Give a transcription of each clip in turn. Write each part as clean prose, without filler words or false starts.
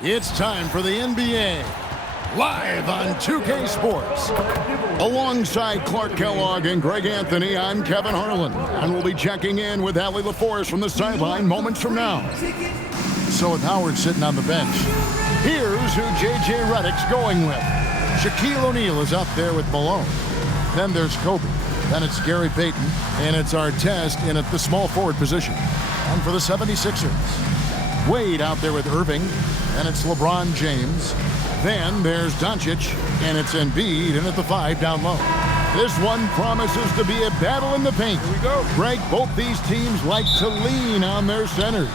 It's time for the NBA, live on 2K Sports. Alongside Clark Kellogg and Greg Anthony, I'm Kevin Harlan, and we'll be checking in with Allie LaForest from the sideline moments from now. So with Howard sitting on the bench, here's who J.J. Redick's going with. Shaquille O'Neal is up there with Malone. Then there's Kobe. Then it's Gary Payton, and it's Artest in at the small forward position. And for the 76ers, Wade out there with Irving, and it's LeBron James. Then there's Doncic, and it's Embiid in at the 5 down low. This one promises to be a battle in the paint. Here we go. Greg, both these teams like to lean on their centers.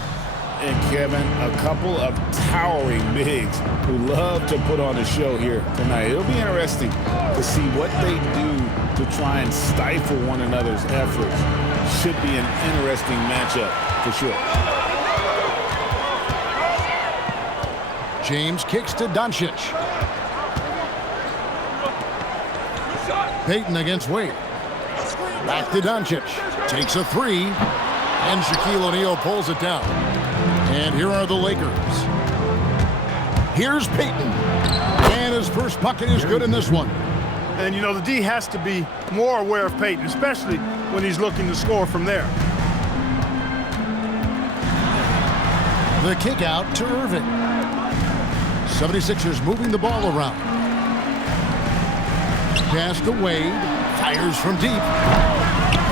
And Kevin, a couple of towering bigs who love to put on a show here tonight. It'll be interesting to see what they do to try and stifle one another's efforts. Should be an interesting matchup for sure. James kicks to Doncic. Payton against Wade. Back to Doncic. Takes a 3. And Shaquille O'Neal pulls it down. And here are the Lakers. Here's Payton. And his first bucket is good in this one. And, you know, the D has to be more aware of Payton, especially when he's looking to score from there. The kick out to Irving. 76ers moving the ball around. Pass to Wade. Fires from deep.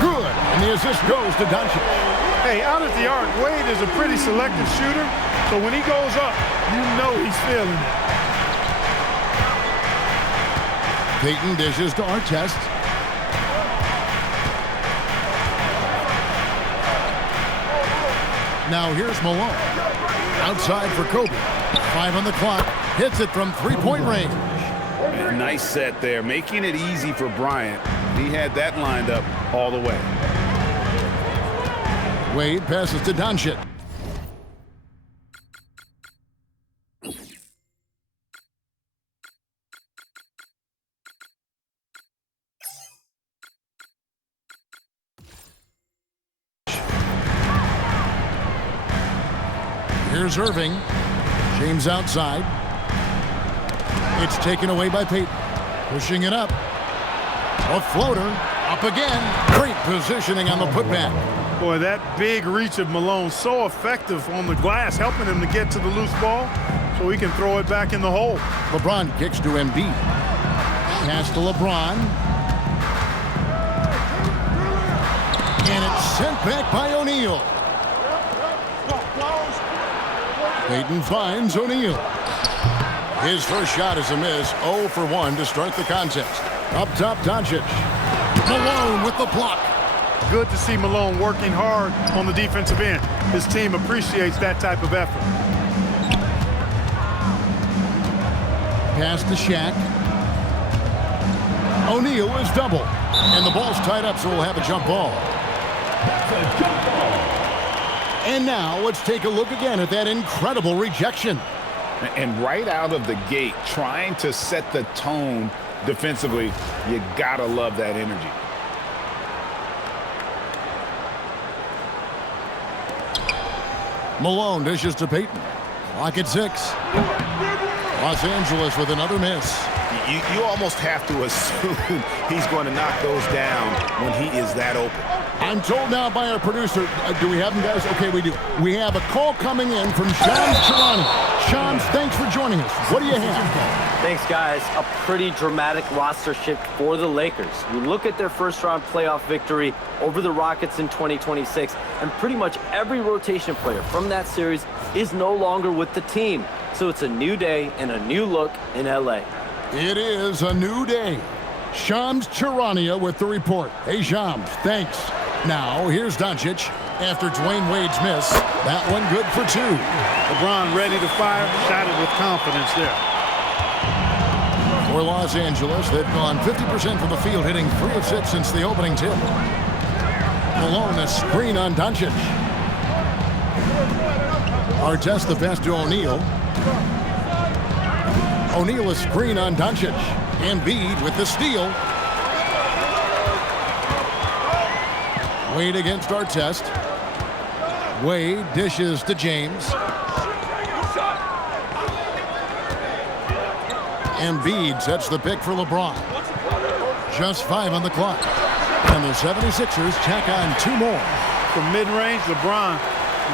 Good. And the assist goes to Doncic. Hey, out at the arc, Wade is a pretty selective shooter, so when he goes up, you know he's feeling it. Payton dishes to Artest. Now here's Malone. Outside for Kobe. 5 on the clock. Hits it from three-point range. Nice set there, making it easy for Bryant. He had that lined up all the way. Wade passes to Doncic. Here's Irving. James outside. It's taken away by Payton. Pushing it up. A floater. Up again. Great positioning on the putback. Boy, that big reach of Malone, so effective on the glass, helping him to get to the loose ball so he can throw it back in the hole. LeBron kicks to Embiid. Pass to LeBron. And it's sent back by O'Neal. Payton finds O'Neal. His first shot is a miss. 0 for 1 to start the contest. Up top, Doncic. Malone with the block. Good to see Malone working hard on the defensive end. His team appreciates that type of effort. Pass to Shaq. O'Neal is double. And the ball's tied up, so we'll have a jump ball. And now let's take a look again at that incredible rejection. And right out of the gate, trying to set the tone defensively, you gotta love that energy. Malone dishes to Payton. Clock at 6. Los Angeles with another miss. You almost have to assume he's going to knock those down when he is that open. I'm told now by our producer, do we have them, guys? Okay, we do. We have a call coming in from Shams Charania. Shams, thanks for joining us. What do you have? Thanks, guys. A pretty dramatic roster shift for the Lakers. You look at their first-round playoff victory over the Rockets in 2026, and pretty much every rotation player from that series is no longer with the team. So it's a new day and a new look in L.A. It is a new day. Shams Charania with the report. Hey, Shams, thanks. Now, here's Doncic after Dwyane Wade's miss. That one good for 2. LeBron ready to fire, shot it with confidence there. For Los Angeles, they've gone 50% from the field, hitting 3 of 6 since the opening tip. Malone, a screen on Doncic. Artest the pass to O'Neal. O'Neal a screen on Doncic. Embiid with the steal. Wade against Artest. Wade dishes to James. Embiid sets the pick for LeBron. Just 5 on the clock. And the 76ers tack on 2 more. From mid-range, LeBron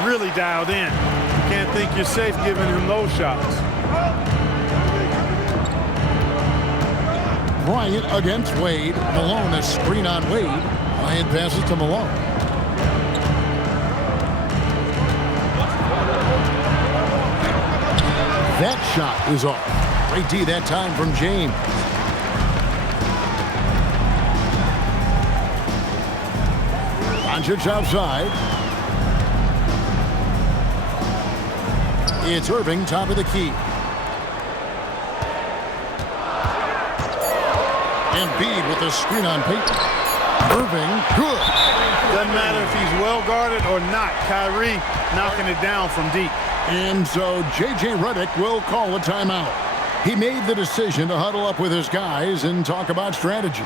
really dialed in. You can't think you're safe giving him those shots. Bryant against Wade. Malone a screen on Wade. Bryant passes to Malone. That shot is off. Great D that time from James. Doncic outside. It's Irving, top of the key. Embiid with a screen on Payton. Irving, good. Doesn't matter if he's well guarded or not. Kyrie knocking it down from deep. And so J.J. Redick will call a timeout. He made the decision to huddle up with his guys and talk about strategy.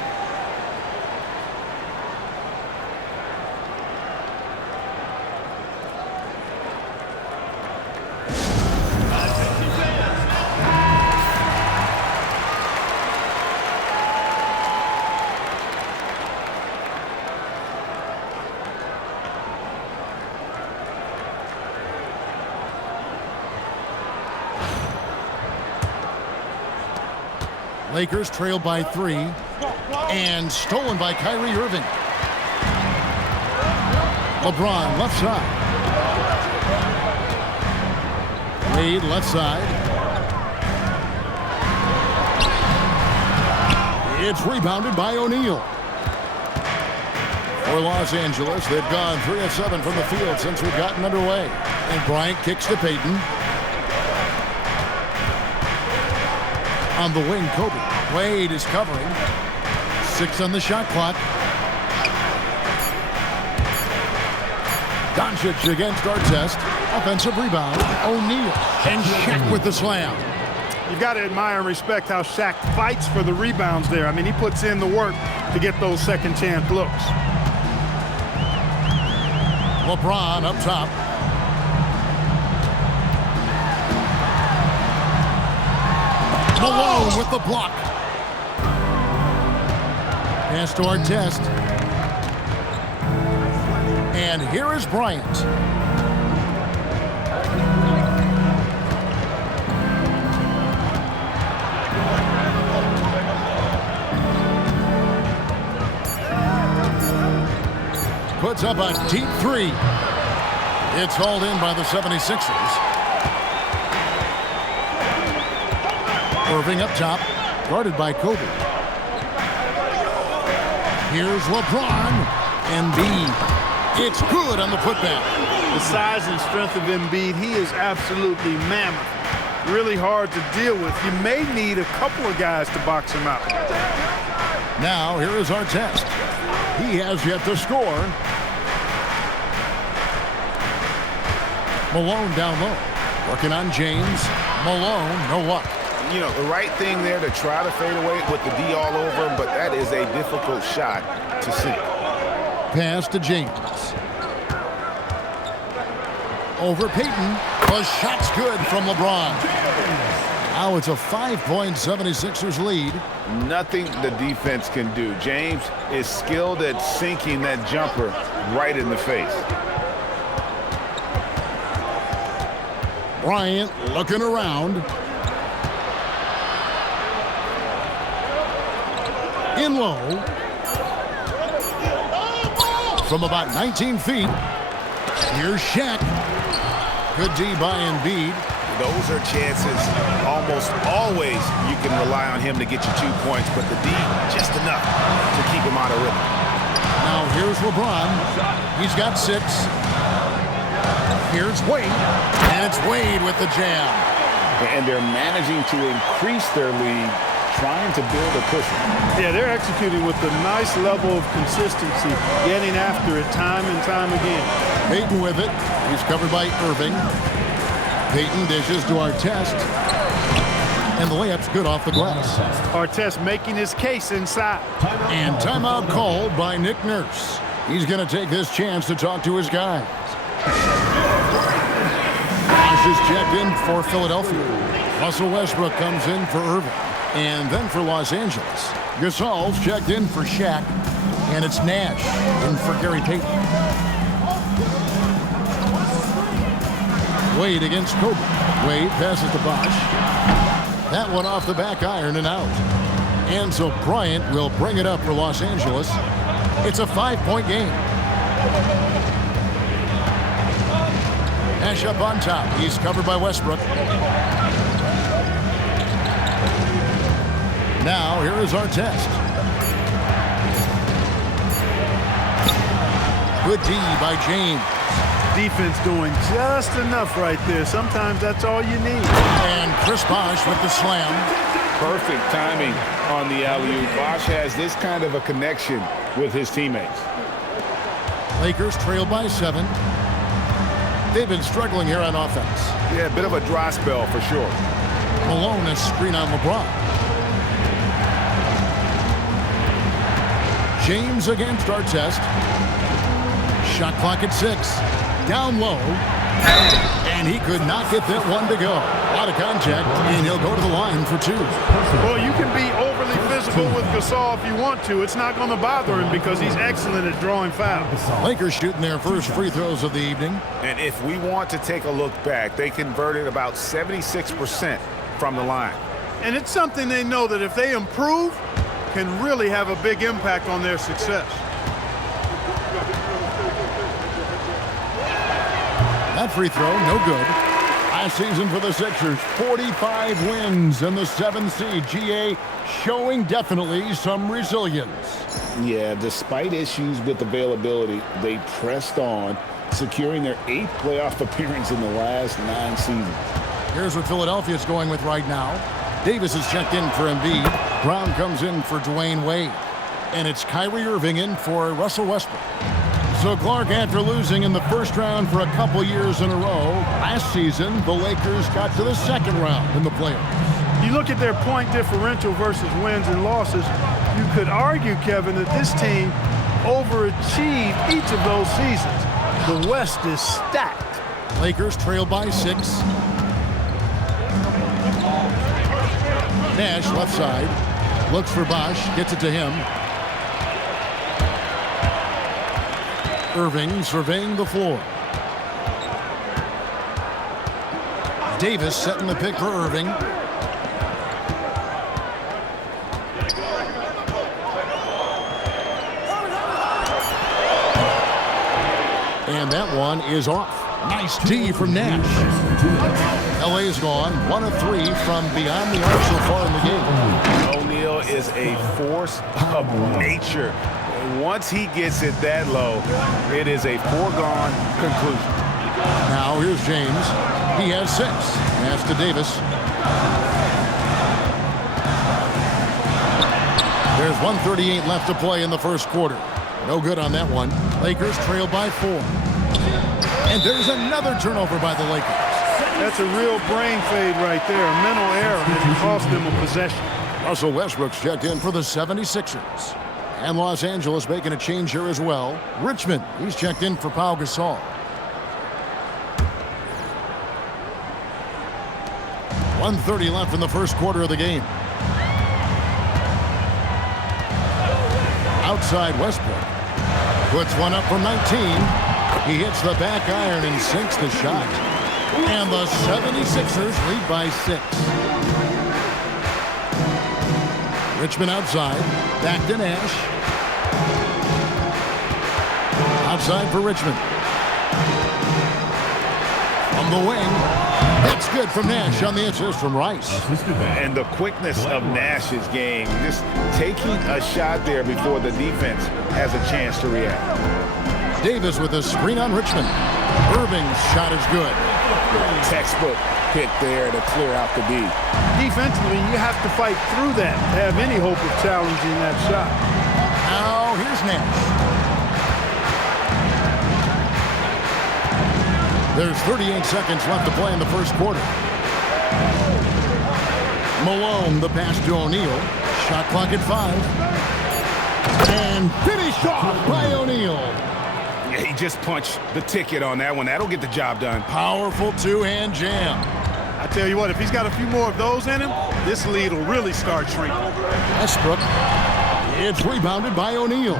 Lakers trailed by 3 and stolen by Kyrie Irving. LeBron left side. Wade left side. It's rebounded by O'Neal. For Los Angeles, they've gone 3 of 7 from the field since we've gotten underway. And Bryant kicks to Payton. On the wing, Kobe. Wade is covering. 6 on the shot clock. Doncic against Artest. Offensive rebound. O'Neal. And Shaq with the slam. You've got to admire and respect how Shaq fights for the rebounds there. I mean, he puts in the work to get those second chance looks. LeBron up top. Malone with the block. Pass to Artest. And here is Bryant. Puts up a deep 3. It's hauled in by the 76ers. Irving up top, guarded by Kobe. Here's LeBron. Embiid. It's good on the putback. The size and strength of Embiid, he is absolutely mammoth. Really hard to deal with. You may need a couple of guys to box him out. Now, here is Artest. He has yet to score. Malone down low. Working on James. Malone, no luck. You know, the right thing there to try to fade away with the D all over him, but that is a difficult shot to see. Pass to James. Over Payton. The shot's good from LeBron. Now it's a 5-point 76ers lead. Nothing the defense can do. James is skilled at sinking that jumper right in the face. Bryant looking around. In low. From about 19 feet. Here's Shaq. Good D by Embiid. Those are chances almost always you can rely on him to get you 2 points, but the D just enough to keep him out of rhythm. Now here's LeBron. He's got 6. Here's Wade. And it's Wade with the jam. And they're managing to increase their lead, trying to build a cushion. Yeah, they're executing with a nice level of consistency, getting after it time and time again. Payton with it. He's covered by Irving. Payton dishes to Artest. And the layup's good off the glass. Artest making his case inside. And timeout called by Nick Nurse. He's going to take this chance to talk to his guys. Nash is checked in for Philadelphia. Russell Westbrook comes in for Irving. And then for Los Angeles, Gasol's checked in for Shaq, and it's Nash in for Gary Payton. Wade against Kobe. Wade passes to Bosh. That one off the back iron and out. And so Bryant will bring it up for Los Angeles. It's a 5-point game. Nash up on top. He's covered by Westbrook. Now, here is Artest. Good D by James. Defense doing just enough right there. Sometimes that's all you need. And Chris Bosh with the slam. Perfect timing on the alley-oop. Bosh has this kind of a connection with his teammates. Lakers trail by 7. They've been struggling here on offense. Yeah, a bit of a dry spell for sure. Malone has screen on LeBron. James against Artest. Shot clock at 6. Down low. And he could not get that one to go. Out of contact, and he'll go to the line for 2. Well, you can be overly physical with Gasol if you want to. It's not going to bother him because he's excellent at drawing fouls. Lakers shooting their first free throws of the evening. And if we want to take a look back, they converted about 76% from the line. And it's something they know that if they improve, can really have a big impact on their success. That free throw, no good. Last season for the Sixers, 45 wins in the 7th seed. GA showing definitely some resilience. Yeah, despite issues with availability, they pressed on, securing their 8th playoff appearance in the last 9 seasons. Here's what Philadelphia's going with right now. Davis is checked in for Embiid. Brown comes in for Dwyane Wade. And it's Kyrie Irving in for Russell Westbrook. So Clark, after losing in the first round for a couple years in a row, last season the Lakers got to the second round in the playoffs. You look at their point differential versus wins and losses, you could argue, Kevin, that this team overachieved each of those seasons. The West is stacked. Lakers trail by 6. Nash left side. Looks for Bosh. Gets it to him. Irving surveying the floor. Davis setting the pick for Irving. And that one is off. Nice D from Nash. LA is gone. 1 of 3 from beyond the arc so far in the game. O'Neal is a force of nature. Once he gets it that low, it is a foregone conclusion. Now here's James. He has 6. Pass to Davis. There's 1:38 left to play in the first quarter. No good on that one. Lakers trail by 4. And there's another turnover by the Lakers. That's a real brain fade right there. A mental error that cost them a possession. Russell Westbrook's checked in for the 76ers. And Los Angeles making a change here as well. Richmond, he's checked in for Pau Gasol. 1:30 left in the first quarter of the game. Outside Westbrook. Puts one up from 19. He hits the back iron and sinks the shot. And the 76ers lead by 6. Richmond outside. Back to Nash. Outside for Richmond. From the wing. That's good from Nash on the assist from Rice. And the quickness of Nash's game, just taking a shot there before the defense has a chance to react. Davis with a screen on Richmond. Irving's shot is good. Textbook pick there to clear out the D. Defensively, you have to fight through that to have any hope of challenging that shot. Now here's Nash. There's 38 seconds left to play in the first quarter. Malone, the pass to O'Neal. Shot clock at 5. And finished off by O'Neal. Yeah, he just punched the ticket on that one. That'll get the job done. Powerful two-hand jam. I tell you what, if he's got a few more of those in him, this lead will really start shrinking. Westbrook. It's rebounded by O'Neal.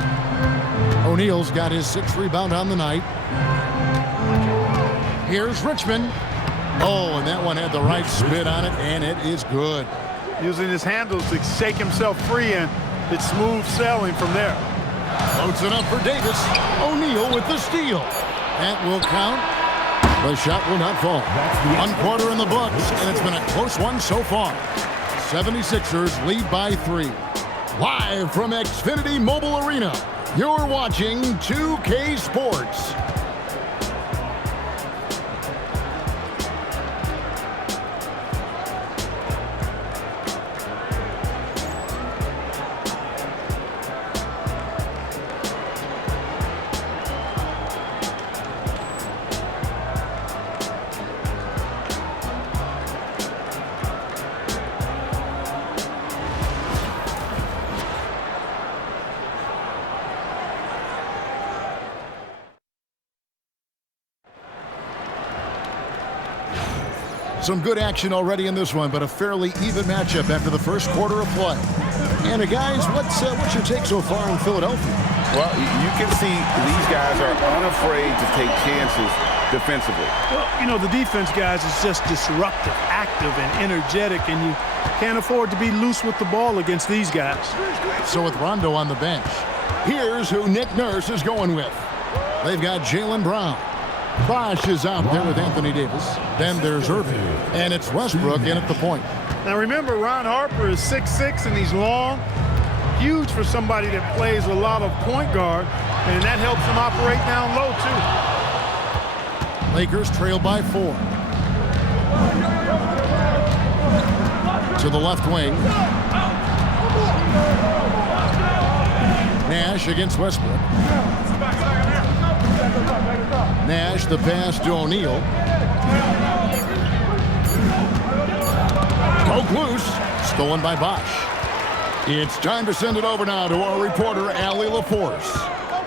O'Neal's got his 6th rebound on the night. Here's Richmond. Oh, and that one had the right spin on it, and it is good. Using his handles to shake himself free, and it's smooth sailing from there. Floats it up for Davis. O'Neal with the steal. That will count. The shot will not fall. 1 quarter in the books, and it's been a close one so far. 76ers lead by 3. Live from Xfinity Mobile Arena, you're watching 2K Sports. Some good action already in this one, but a fairly even matchup after the first quarter of play. And guys, what's your take so far in Philadelphia? Well, you can see these guys are unafraid to take chances defensively. Well, you know, the defense, guys, is just disruptive, active, and energetic, and you can't afford to be loose with the ball against these guys. So with Rondo on the bench, here's who Nick Nurse is going with. They've got Jaylen Brown. Bosh is out there with Anthony Davis. Then there's Irving. And it's Westbrook in at the point. Now remember, Ron Harper is 6'6", and he's long. Huge for somebody that plays a lot of point guard. And that helps him operate down low, too. Lakers trail by 4. To the left wing. Nash against Westbrook. Nash, the pass to O'Neal. Poke loose. Stolen by Bosh. It's time to send it over now to our reporter, Allie LaForce.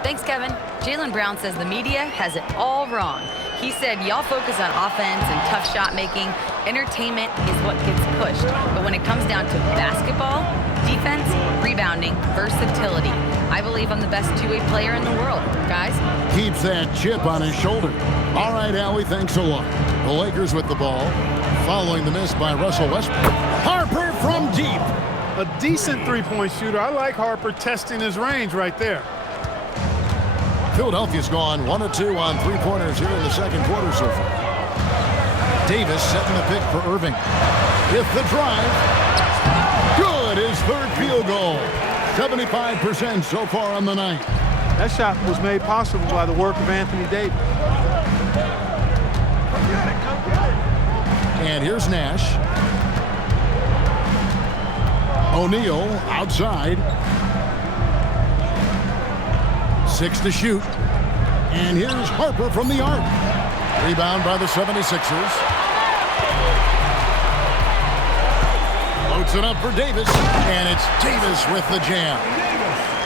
Thanks, Kevin. Jaylen Brown says the media has it all wrong. He said, y'all focus on offense and tough shot making. Entertainment is what gets pushed. But when it comes down to basketball, defense, rebounding, versatility, I believe I'm the best two-way player in the world, guys. Keeps that chip on his shoulder. All right, Allie, thanks a lot. The Lakers with the ball, following the miss by Russell Westbrook. Harper from deep. A decent three-point shooter. I like Harper testing his range right there. Philadelphia's gone 1 of 2 on three-pointers here in the second quarter so far. Davis setting the pick for Irving. With the drive. Good, his third field goal. 75% so far on the night. That shot was made possible by the work of Anthony Davis. And here's Nash. O'Neal outside. 6 to shoot. And here's Harper from the arc. Rebound by the 76ers. Loads it up for Davis. And it's Davis with the jam.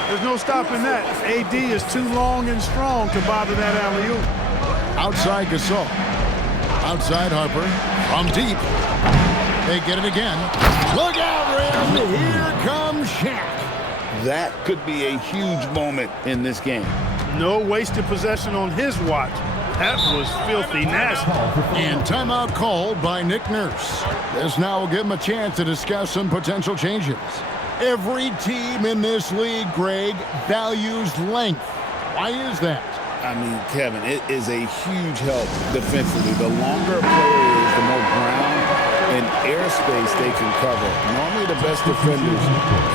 There's no stopping that. AD is too long and strong to bother that alley-oop. Outside Gasol. Outside Harper. From deep. They get it again. Look out, Rim. Here comes Shaq. That could be a huge moment in this game. No wasted possession on his watch. That was filthy nasty. And timeout called by Nick Nurse. This now will give him a chance to discuss some potential changes. Every team in this league, Greg, values length. Why is that? I mean, Kevin, it is a huge help defensively. The longer a player is, the more ground and airspace they can cover. Normally the best defenders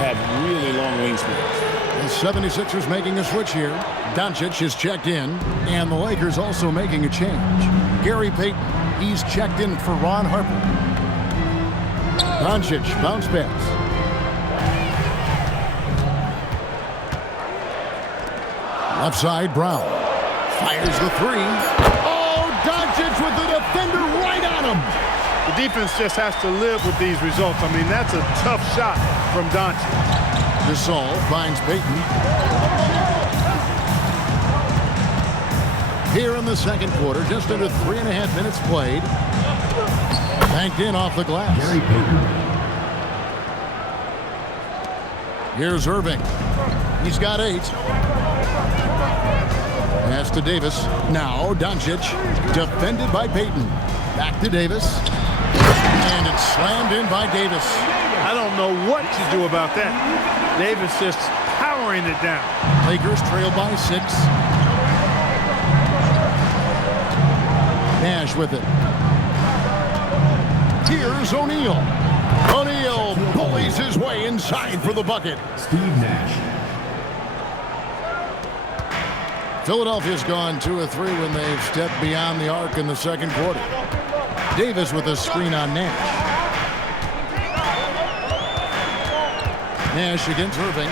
have really long wingspans. The 76ers making a switch here. Doncic is checked in, and the Lakers also making a change. Gary Payton, he's checked in for Ron Harper. Doncic, bounce pass. Left side, Brown. Fires the three. Oh, Doncic with the defender right on him. The defense just has to live with these results. I mean, that's a tough shot from Doncic. Gasol finds Payton. Here in the second quarter, just under 3.5 minutes played. Banked in off the glass. Here's Irving. He's got 8. Pass to Davis. Now Doncic. Defended by Payton. Back to Davis. And it's slammed in by Davis. I don't know what to do about that. Davis just powering it down. Lakers trail by 6. Nash with it. Here's O'Neal. O'Neal bullies his way inside for the bucket. Steve Nash. Philadelphia's gone 2 of 3 when they've stepped beyond the arc in the second quarter. Davis with a screen on Nash. Nash against Irving.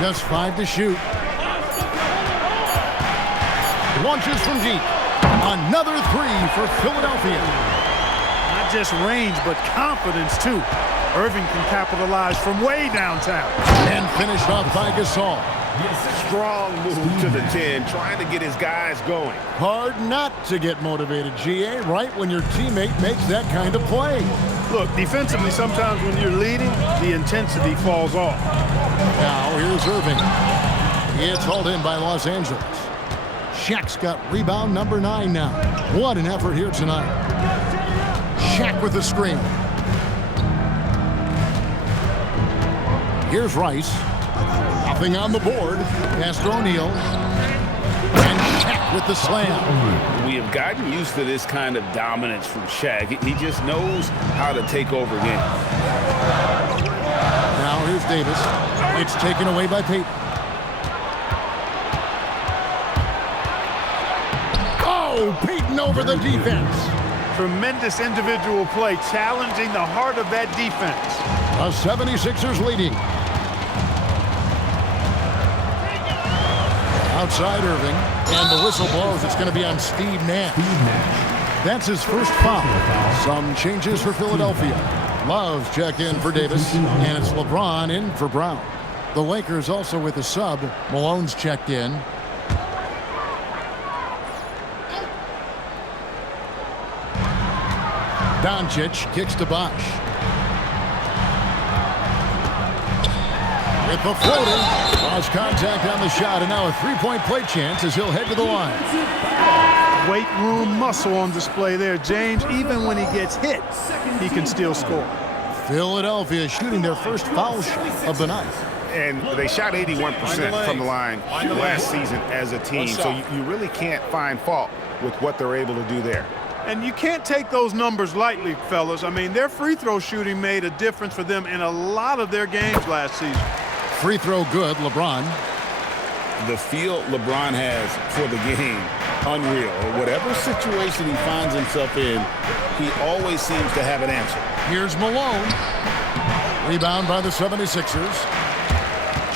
Just 5 to shoot. Launches from deep. Another 3 for Philadelphia. Not just range, but confidence, too. Irving can capitalize from way downtown. And finished off by Gasol. Strong move to the 10, trying to get his guys going. Hard not to get motivated, GA, right when your teammate makes that kind of play. Look, defensively, sometimes when you're leading, the intensity falls off. Now here's Irving. It's hauled in by Los Angeles. Shaq's got rebound number 9 now. What an effort here tonight. Shaq with the screen. Here's Rice. Nothing on the board. Pass to O'Neal. And Shaq with the slam. We have gotten used to this kind of dominance from Shaq. He just knows how to take over games. Now here's Davis. It's taken away by Payton. Oh, Payton over the defense. Tremendous individual play, challenging the heart of that defense. The 76ers leading. Outside Irving, and the whistle blows. It's going to be on Steve Nash. That's his first foul. Some changes for Philadelphia. Love's checked in for Davis, and it's LeBron in for Brown. The Lakers also with a sub. Malone's checked in. Doncic kicks to Bosh. With the floater. Lost contact on the shot, and now a 3-point play chance as he'll head to the line. Weight room muscle on display there, James. Even when he gets hit, he can still score. Philadelphia shooting their first foul shot of the night. And they shot 81% from the line last season as a team, so you really can't find fault with what they're able to do there. And you can't take those numbers lightly, fellas. I mean, their free throw shooting made a difference for them in a lot of their games last season. Free throw good, LeBron. The feel LeBron has for the game, unreal. Whatever situation he finds himself in, he always seems to have an answer. Here's Malone. Rebound by the 76ers.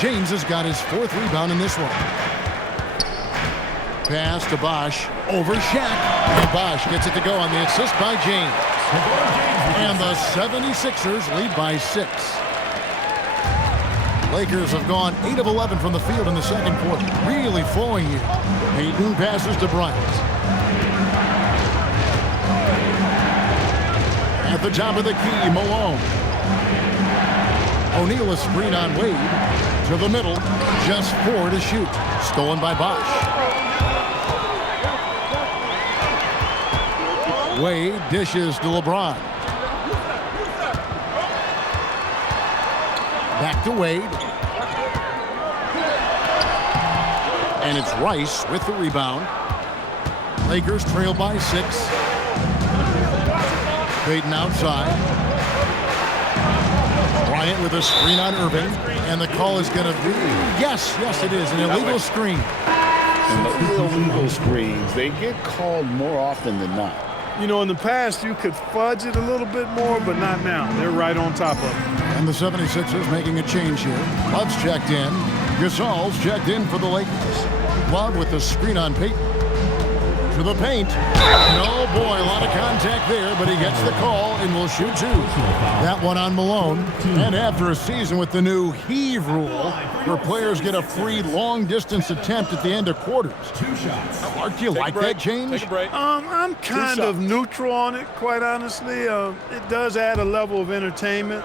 James has got his 4th rebound in this one. Pass to Bosh over Shaq. And Bosh gets it to go on the assist by James. And the 76ers lead by 6. Lakers have gone 8 of 11 from the field in the second quarter. Really flowing here. Payton passes to Bryant. At the top of the key, Malone. O'Neal a screen on Wade. To the middle. Just 4 to shoot. Stolen by Bosh. Wade dishes to LeBron. Back to Wade. And it's Rice with the rebound. Lakers trail by 6. Payton outside. Bryant with a screen on Irving. And the call is going to be, yes, it is, an illegal screen. And those illegal screens, they get called more often than not. You know, in the past, you could fudge it a little bit more, but not now. They're right on top of it. And the 76ers making a change here. Love's checked in. Gasol's checked in for the Lakers. Love with the screen on Payton. to the paint. Oh, boy, a lot of contact there, but he gets the call and will shoot two. That one on Malone. And after a season with the new heave rule, where players get a free long-distance attempt at the end of quarters. Mark, do you like that change? I'm kind of neutral on it, quite honestly. It does add a level of entertainment.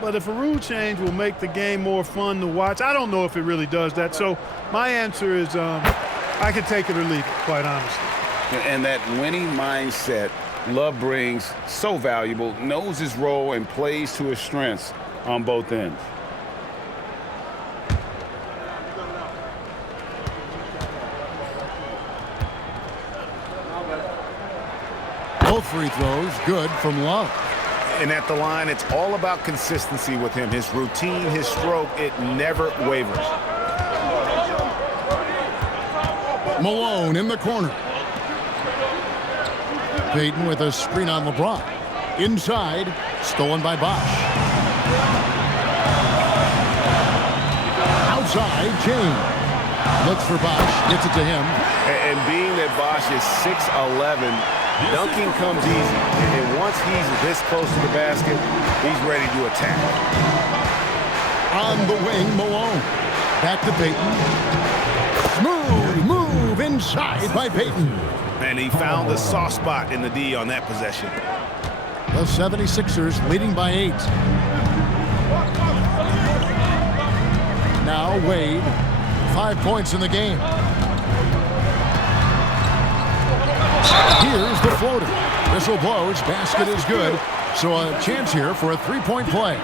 But if a rule change will make the game more fun to watch, I don't know if it really does that. So my answer is I could take it or leave it, quite honestly. And that winning mindset Love brings, so valuable, knows his role and plays to his strengths on both ends. Both free throws good from Love. And at the line, it's all about consistency with him. His routine, his stroke, it never wavers. Malone in the corner. Payton with a screen on LeBron. Inside, stolen by Bosh. Outside, James. Looks for Bosh, gets it to him. And being that Bosh is 6'11", dunking comes easy. And once he's this close to the basket, he's ready to attack. On the wing, Malone. Back to Payton. Smooth move inside by Payton. And he found the soft spot in the D on that possession. The 76ers leading by 8. Now Wade, 5 points in the game. Here's the floater. Whistle blows, basket is good. So a chance here for a three-point play.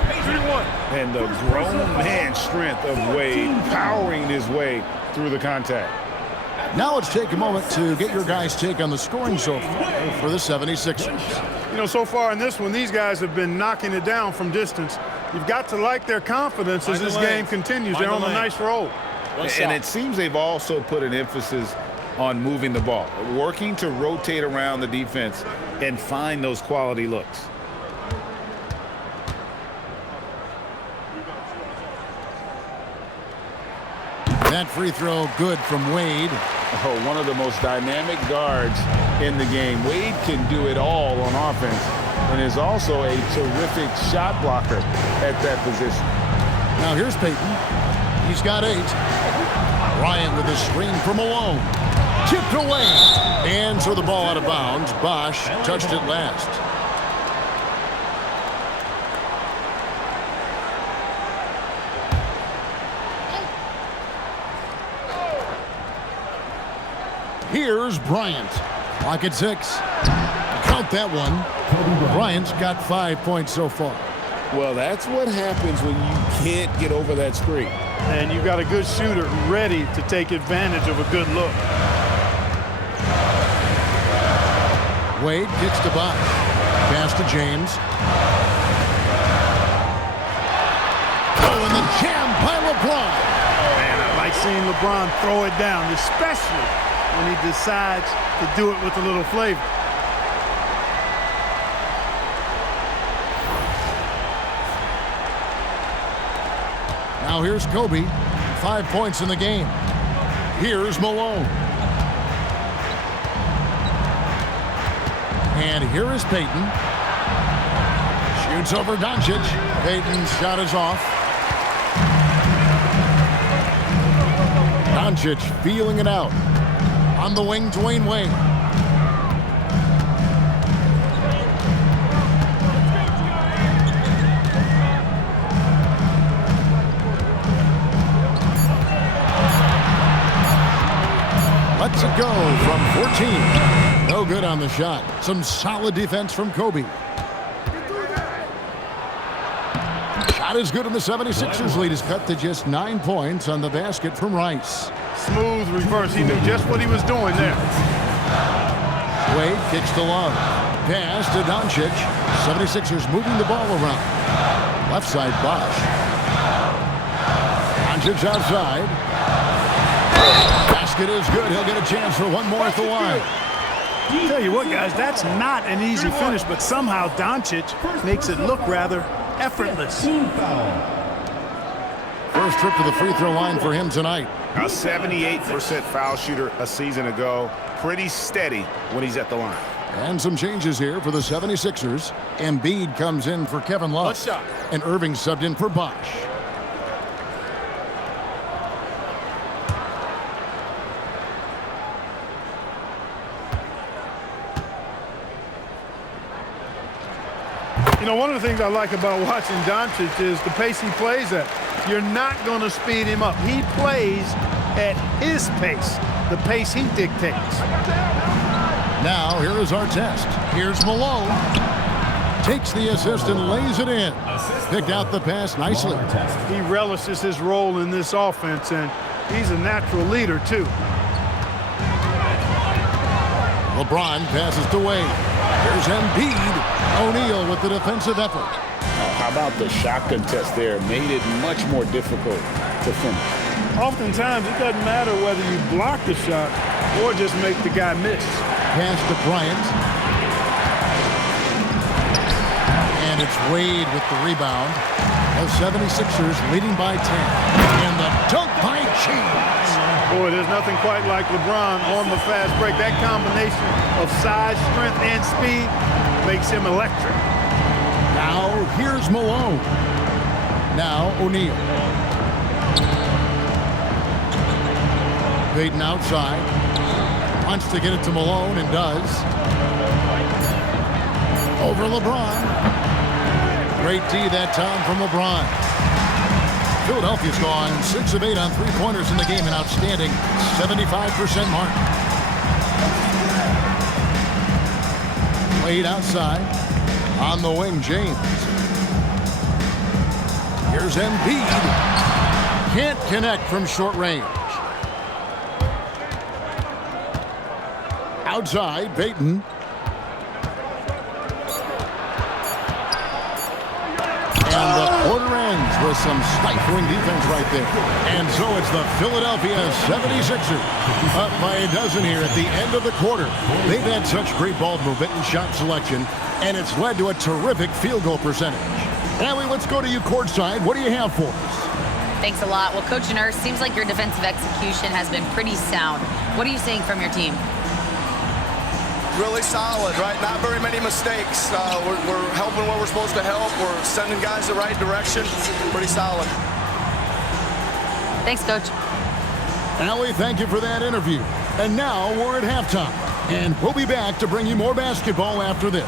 And the grown man strength of Wade powering his way through the contact. Now let's take a moment to get your guys' take on the scoring so far for the 76ers. You know, so far in this one, these guys have been knocking it down from distance. You've got to like their confidence as this game continues. They're on a nice roll. And it seems they've also put an emphasis on moving the ball, working to rotate around the defense and find those quality looks. That free throw good from Wade. Oh, one of the most dynamic guards in the game. Wade can do it all on offense and is also a terrific shot blocker at that position. Now here's Payton. He's got 8. Bryant with a screen for Malone. Tipped away. And so the ball out of bounds. Bosh touched it last. Here's Bryant. Clock at 6. Count that one. Bryant's got 5 points so far. Well, that's what happens when you can't get over that screen. And you've got a good shooter ready to take advantage of a good look. Wade gets to Bosh. Pass to James. Oh, and the jam by LeBron. Man, I like seeing LeBron throw it down, especially when he decides to do it with a little flavor. Now here's Kobe. 5 points in the game. Here's Malone. And here is Payton. Shoots over Doncic. Payton's shot is off. Doncic feeling it out. On the wing, Dwyane Wade. Lets it go from 14. No good on the shot. Some solid defense from Kobe. Shot is good, and the 76ers lead is cut to just 9 points on the basket from Rice. Smooth reverse. He knew just what he was doing there. Wade kicks to Love. Pass to Doncic. 76ers moving the ball around. Left side, Bosh. Doncic outside. Basket is good. He'll get a chance for one more at the line. I'll tell you what, guys, that's not an easy finish, but somehow Doncic makes it look rather effortless. First trip to the free throw line for him tonight. A 78% foul shooter a season ago. Pretty steady when he's at the line. And some changes here for the 76ers. Embiid comes in for Kevin Love. And Irving subbed in for Bosh. You know, one of the things I like about watching Doncic is the pace he plays at. You're not going to speed him up. He plays at his pace, the pace he dictates. Now, here is Artest. Here's Malone. Takes the assist and lays it in. Picked out the pass nicely. He relishes his role in this offense, and he's a natural leader, too. LeBron passes to Wade. Here's Embiid. O'Neal with the defensive effort. How about the shot contest there? Made it much more difficult to finish. Oftentimes, it doesn't matter whether you block the shot or just make the guy miss. Pass to Bryant. And it's Wade with the rebound. The 76ers leading by 10. And the dunk by Cheese. Boy, there's nothing quite like LeBron on the fast break. That combination of size, strength, and speed makes him electric. Now, here's Malone. Now, O'Neal. Payton outside. Wants to get it to Malone and does. Over LeBron. Great D that time from LeBron. Philadelphia's gone 6 of 8 on three-pointers in the game, an outstanding 75% mark. Wade outside. On the wing, James. Here's Embiid. Can't connect from short range. Outside, Payton. And the quarter ends with some stifling defense right there. And so it's the Philadelphia 76ers up by a dozen here at the end of the quarter. They've had such great ball movement and shot selection, and it's led to a terrific field goal percentage. Allie, let's go to you courtside. What do you have for us? Thanks a lot. Well, Coach Nurse, seems like your defensive execution has been pretty sound. What are you seeing from your team? Really solid, right? Not very many mistakes. We're helping what we're supposed to help. We're sending guys the right direction. Pretty solid. Thanks, Coach. Allie, thank you for that interview. And now we're at halftime. And we'll be back to bring you more basketball after this.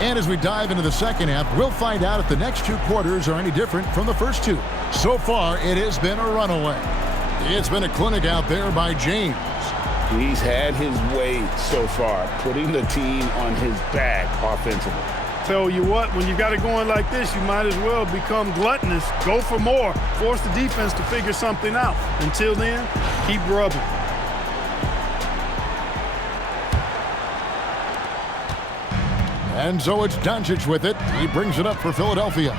And as we dive into the second half, we'll find out if the next two quarters are any different from the first two. So far, it has been a runaway. It's been a clinic out there by James. He's had his way so far, putting the team on his back offensively. Tell you what, when you got it going like this, you might as well become gluttonous. Go for more. Force the defense to figure something out. Until then, keep rubbing. And so it's Doncic with it. He brings it up for Philadelphia.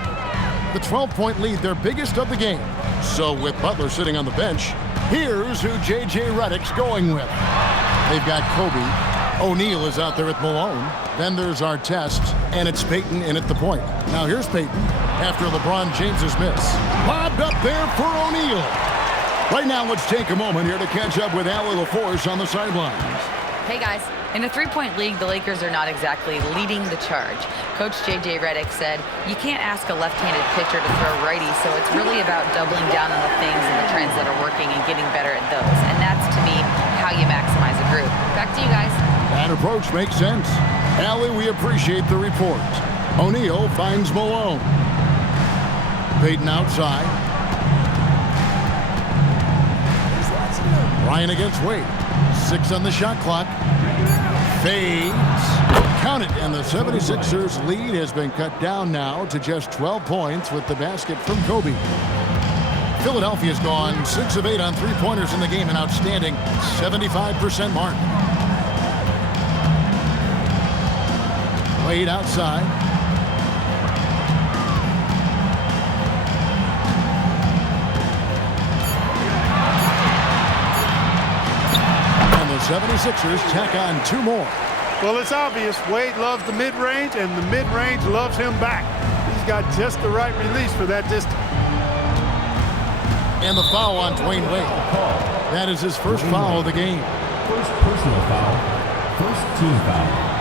The 12-point lead, their biggest of the game. So with Butler sitting on the bench, here's who J.J. Redick's going with. They've got Kobe. O'Neal is out there with Malone. Then there's Artest, and it's Payton in at the point. Now here's Payton after LeBron James's miss. Lobbed up there for O'Neal. Right now, let's take a moment here to catch up with Allie LaForce on the sidelines. Hey, guys. In a three-point league, the Lakers are not exactly leading the charge. Coach J.J. Redick said, you can't ask a left-handed pitcher to throw righty, so it's really about doubling down on the things and the trends that are working and getting better at those. And that's, to me, how you maximize a group. Back to you guys. That approach makes sense. Allie, we appreciate the report. O'Neal finds Malone. Payton outside. Bryant against Wade. 6 on the shot clock. Fades. Count it. And the 76ers lead has been cut down now to just 12 points with the basket from Kobe. Philadelphia's gone 6 of 8 on three-pointers in the game, an outstanding 75% mark. Wade outside. And the 76ers tack on 2 more. Well, it's obvious Wade loves the mid-range, and the mid-range loves him back. He's got just the right release for that distance. And the foul on Dwyane Wade. That is his first foul of the game. First personal foul. First team foul.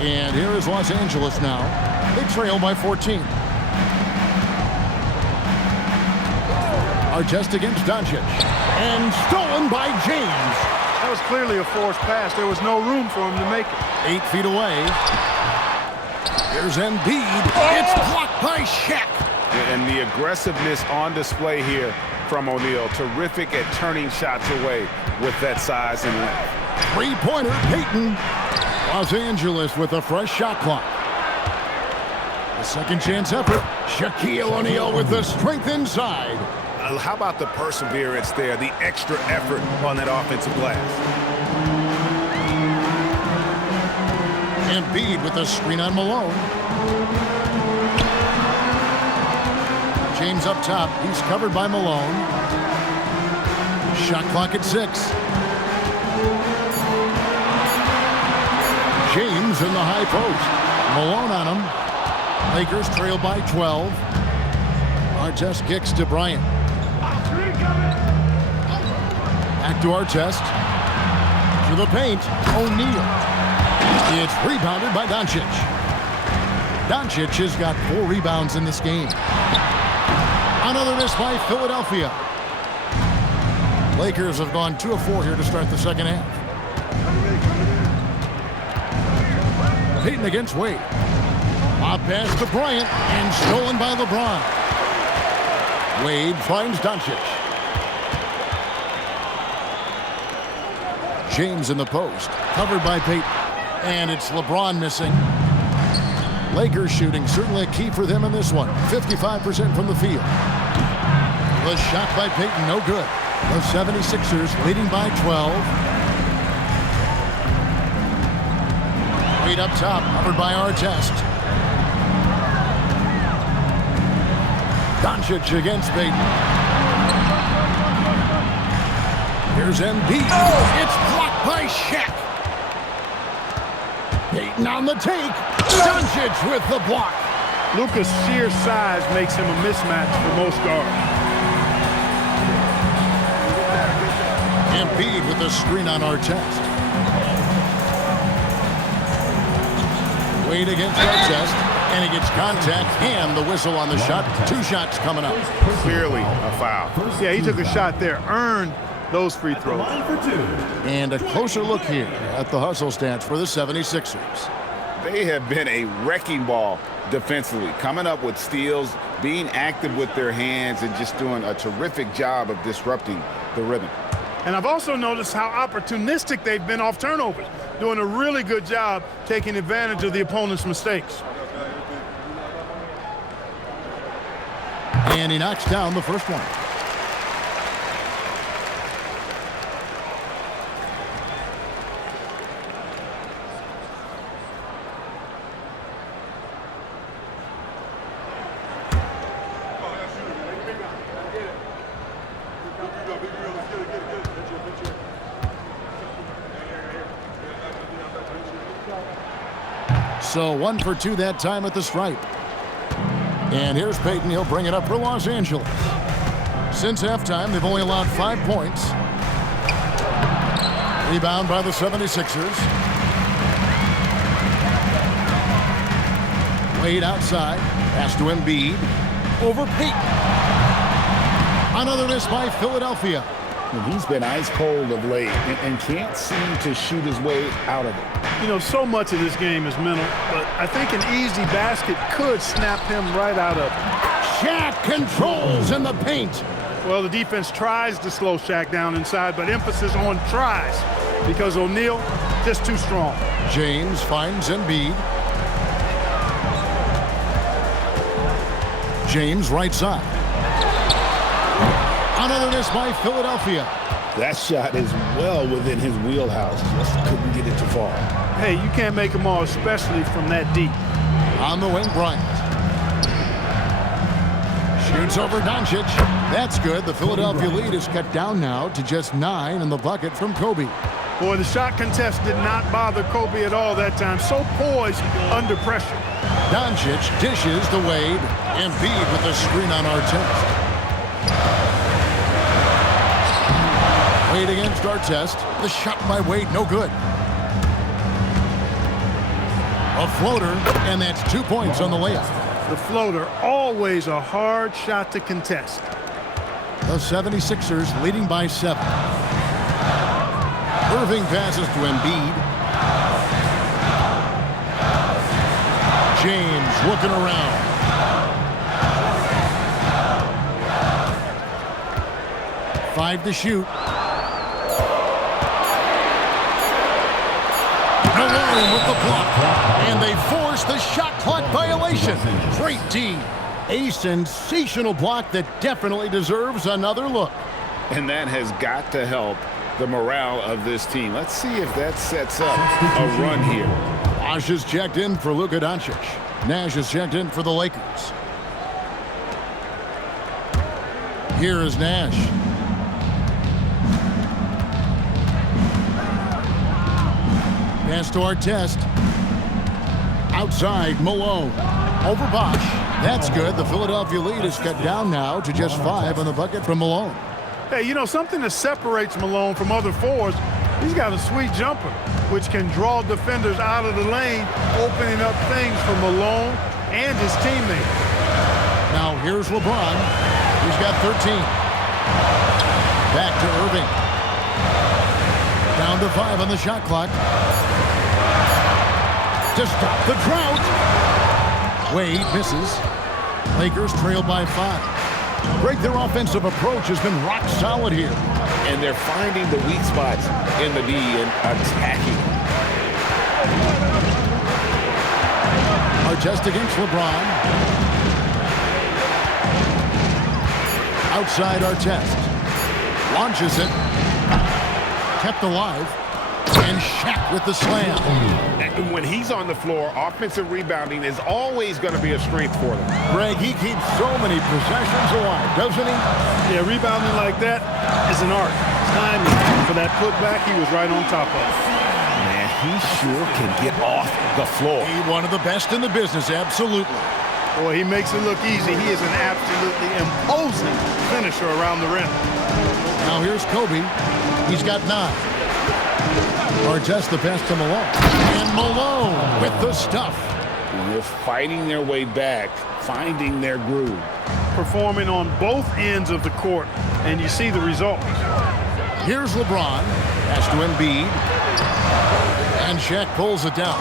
And here is Los Angeles now. They trail by 14. Artest against Doncic. And stolen by James. That was clearly a forced pass. There was no room for him to make it. 8 feet away. Here's Embiid. It's blocked by Shaq. And the aggressiveness on display here from O'Neal. Terrific at turning shots away with that size and length. 3-pointer, Payton. Los Angeles with a fresh shot clock. A second chance effort. Shaquille O'Neal with the strength inside. How about the perseverance there, the extra effort on that offensive glass? Embiid with a screen on Malone. James up top. He's covered by Malone. Shot clock at 6. James in the high post. Malone on him. Lakers trail by 12. Artest kicks to Bryant. Back to Artest. To the paint. O'Neal. It's rebounded by Doncic. Doncic has got 4 rebounds in this game. Another miss by Philadelphia. Lakers have gone 2 of 4 here to start the second half. Payton against Wade. Lob pass to Bryant and stolen by LeBron. Wade finds Doncic. James in the post, covered by Payton. And it's LeBron missing. Lakers shooting, certainly a key for them in this one. 55% from the field. The shot by Payton, no good. The 76ers leading by 12. Wade up top, covered by Artest. Doncic against Payton. Here's Embiid. It's blocked by Shaq. Payton on the take. Doncic with the block. Luka's sheer size makes him a mismatch for most guards. Embiid with the screen on Artest. Wade against Artest, and he gets contact and the whistle on the shot. 2 shots coming up. Clearly a foul. Yeah, he took a shot there, earned those free throws. And a closer look here at the hustle stats for the 76ers. They have been a wrecking ball defensively, coming up with steals, being active with their hands, and just doing a terrific job of disrupting the rhythm. And I've also noticed how opportunistic they've been off turnovers, doing a really good job taking advantage of the opponent's mistakes. And he knocks down the first one. So 1 for 2 that time at the stripe. And here's Payton. He'll bring it up for Los Angeles. Since halftime, they've only allowed 5 points. Rebound by the 76ers. Wade outside. Pass to Embiid. Over Payton. Another miss by Philadelphia. And he's been ice cold of late and can't seem to shoot his way out of it. You know, so much of this game is mental, but I think an easy basket could snap him right out of it. Shaq controls in the paint. Well, the defense tries to slow Shaq down inside, but emphasis on tries because O'Neal just too strong. James finds Embiid. James right side. Another miss by Philadelphia. That shot is well within his wheelhouse. Just couldn't get it too far. Hey, you can't make them all, especially from that deep. On the wing, Bryant. Shoots over Doncic. That's good. The Philadelphia lead is cut down now to just 9 in the bucket from Kobe. Boy, the shot contest did not bother Kobe at all that time. So poised under pressure. Doncic dishes to Wade. Embiid with the screen on Artest. Wade against Artest. The shot by Wade, no good. A floater, and that's 2 points on the layup. The floater, always a hard shot to contest. The 76ers leading by 7. Irving passes to Embiid. James looking around. Five to shoot. Malone with the block. And they force the shot clock violation. Great D. A sensational block that definitely deserves another look. And that has got to help the morale of this team. Let's see if that sets up a run here. Bosh is checked in for Luka Doncic. Nash is checked in for the Lakers. Here is Nash. Pass to Artest. Outside, Malone. Over Bosh. That's good. The Philadelphia lead is cut down now to just 5 on the bucket from Malone. Hey, you know, something that separates Malone from other fours, he's got a sweet jumper, which can draw defenders out of the lane, opening up things for Malone and his teammates. Now here's LeBron. He's got 13. Back to Irving. Down to 5 on the shot clock. To stop the drought. Wade misses. Lakers trail by 5. Greg, their offensive approach has been rock solid here. And they're finding the weak spots in the D and attacking. Artest against LeBron. Outside Artest. Launches it. Kept alive. And Shaq with the slam. And when he's on the floor, offensive rebounding is always going to be a strength for them. Greg, he keeps so many possessions alive, doesn't he? Yeah, rebounding like that is an art. Timing for that putback, he was right on top of it. Man, he sure can get off the floor. He's one of the best in the business, absolutely. Boy, he makes it look easy. He is an absolutely imposing finisher around the rim. Now here's Kobe. He's got 9. Artest the pass to Malone. And Malone with the stuff. They're fighting their way back, finding their groove. Performing on both ends of the court, and you see the results. Here's LeBron. Pass to Embiid. And Shaq pulls it down.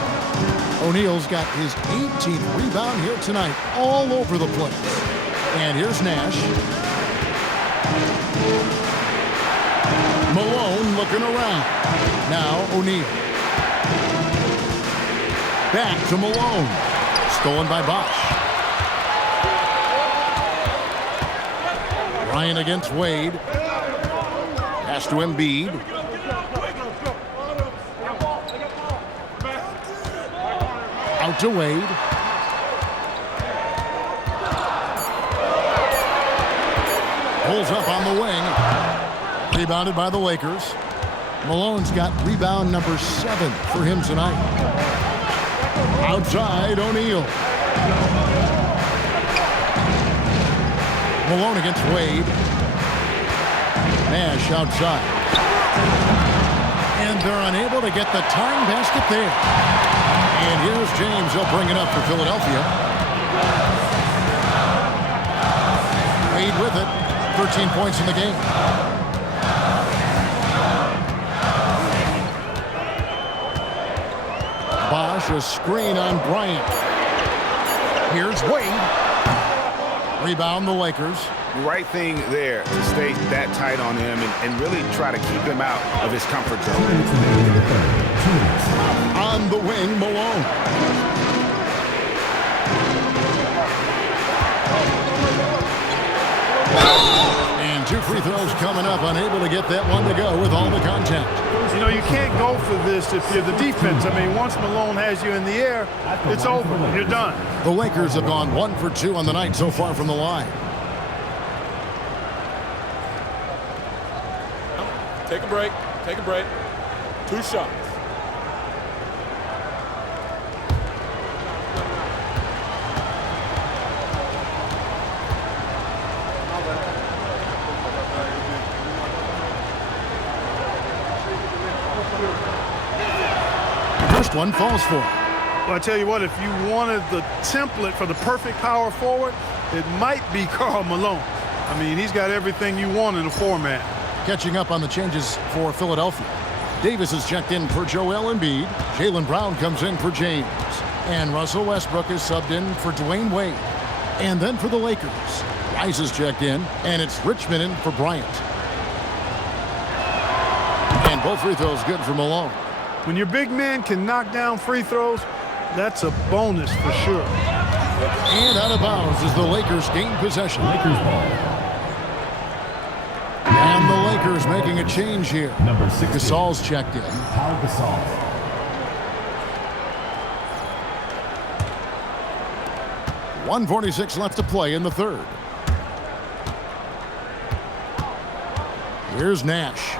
O'Neal's got his 18th rebound here tonight, all over the place. And here's Nash. Malone looking around. Now O'Neal. Back to Malone. Stolen by Bosh. Ryan against Wade. Pass to Embiid. Out to Wade. Pulls up on the wing. Rebounded by the Lakers. Malone's got rebound number 7 for him tonight. Outside, O'Neal. Malone against Wade. Nash outside. And they're unable to get the tying basket there. And here's James. He'll bring it up for Philadelphia. Wade with it. 13 points in the game. Bosh, a screen on Bryant. Here's Wade. Rebound the Lakers. Right thing there to stay that tight on him and really try to keep him out of his comfort zone. On the wing, Malone. And 2 free throws coming up, unable to get that one to go with all the contact. You know, you can't go for this if you're the defense. I mean, once Malone has you in the air, it's over. You're done. The Lakers have gone 1 for 2 on the night so far from the line. Take a break. Take a break. 2 shots. First one falls for him. Well, I tell you what, if you wanted the template for the perfect power forward, it might be Karl Malone. I mean, he's got everything you want in a four-man. Catching up on the changes for Philadelphia. Davis is checked in for Joel Embiid. Jaylen Brown comes in for James. And Russell Westbrook is subbed in for Dwyane Wade. And then for the Lakers, Rice is checked in, and it's Richmond in for Bryant. And both free throws good for Malone. When your big man can knock down free throws, that's a bonus for sure. And out of bounds as the Lakers gain possession. Lakers ball. And the Lakers making a change here. Number 6. Gasol's checked in. Pau Gasol. 1:46 left to play in the third. Here's Nash.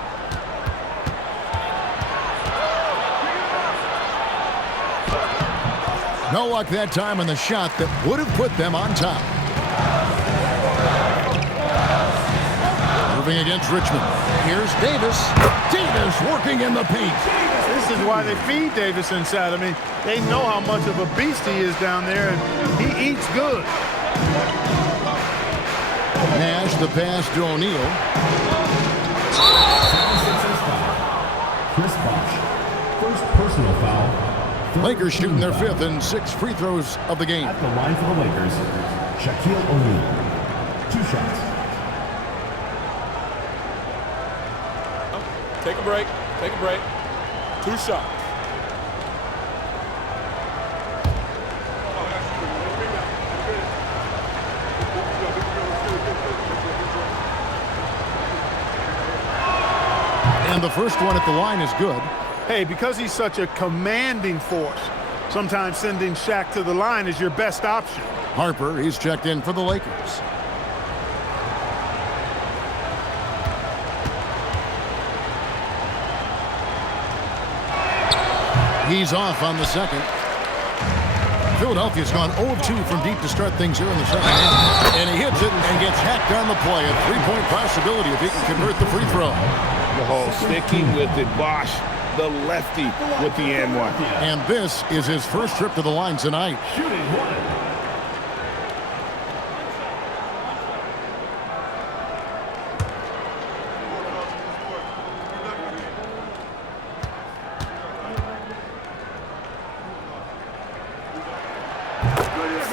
No luck that time on the shot that would have put them on top. Moving against Richmond. Here's Davis. Davis working in the paint. This is why they feed Davis inside. I mean, they know how much of a beast he is down there, and he eats good. Nash, the pass to O'Neal. Chris Bosh. First personal foul. Lakers shooting their 5th and 6 free throws of the game. At the line for the Lakers, Shaquille O'Neal. 2 shots. Take a break. Take a break. 2 shots. And the first one at the line is good. Hey, because he's such a commanding force, sometimes sending Shaq to the line is your best option. Harper, he's checked in for the Lakers. He's off on the second. Philadelphia's gone 0 of 2 from deep to start things here in the second half. And he hits it and gets hacked on the play. A 3-point possibility if he can convert the free throw. Oh, sticking with it, Bosh, the lefty with the and one. And this is his first trip to the line tonight. Shooting 1.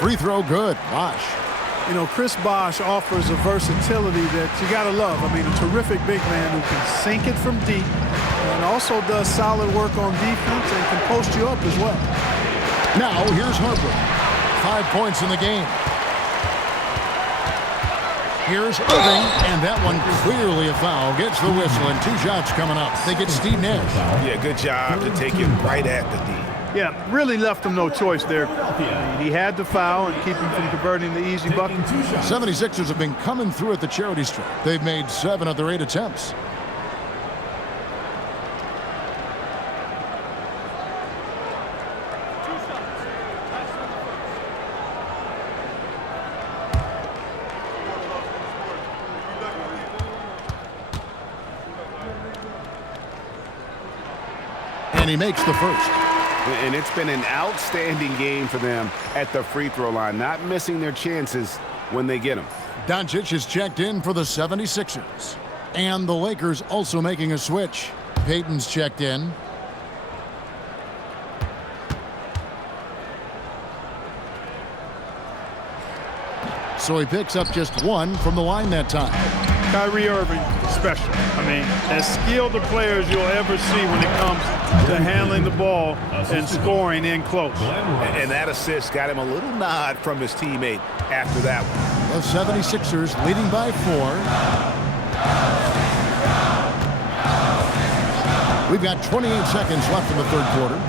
Free throw good. Bosh. You know, Chris Bosh offers a versatility that you got to love. I mean, a terrific big man who can sink it from deep and also does solid work on defense and can post you up as well. Now, here's Harper. 5 points in the game. Here's Irving, and that one clearly a foul. Gets the whistle, and 2 shots coming up. They get Steve Nash. Yeah, good job to take it right at the D. Yeah, really left him no choice there. He had to foul and keep him from converting the easy bucket. 76ers have been coming through at the charity stripe. They've made 7 of their 8 attempts. And he makes the first. And it's been an outstanding game for them at the free throw line, not missing their chances when they get them. Doncic is checked in for the 76ers. And the Lakers also making a switch. Payton's checked in. So he picks up just 1 from the line that time. Kyrie Irving, special. I mean, as skilled a player as you'll ever see when it comes to handling the ball and scoring in close. And that assist got him a little nod from his teammate after that one. The 76ers leading by 4. We've got 28 seconds left in the third quarter.